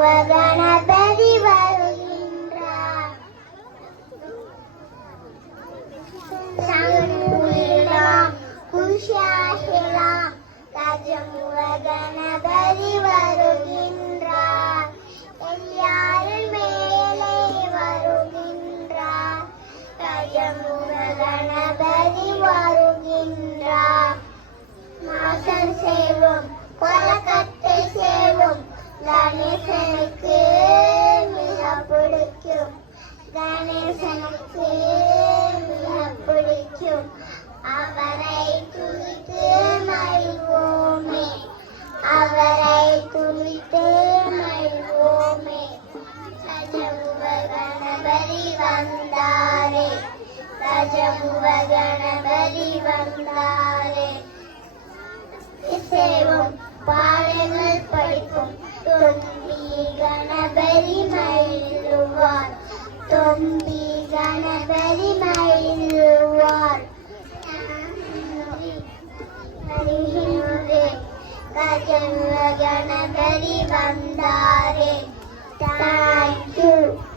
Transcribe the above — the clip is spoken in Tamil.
கணபதி வருகின்றார். சங்குலாம் குஷாஷிலாம் கஜமுக கணபதி வருகின்றார். எல்லாரும் மேலே வருகின்றார். கஜமுக கணபதி வருகின்றார். மாசம் செய்வோம் கொலக்கட்டை செய்வோம். கணேசனுக்கு மிக பிடிக்கும். கணேசனுக்கு மிக பிடிக்கும். அவரை துதித்து மகிழ்வோமே. அவரை துதித்து மகிழ்வோமே. கஜமுக கணபதி வந்தாரே. கஜமுக கணபதி வந்தாரே. இசைவும் பாடங்கள் படிக்கும். தொம்பி கணபதி மகிழுவார். தொம்பி கணபதி மகிழுவார். கஜமுக கணபதி வந்தாரே. தேங்க்யூ.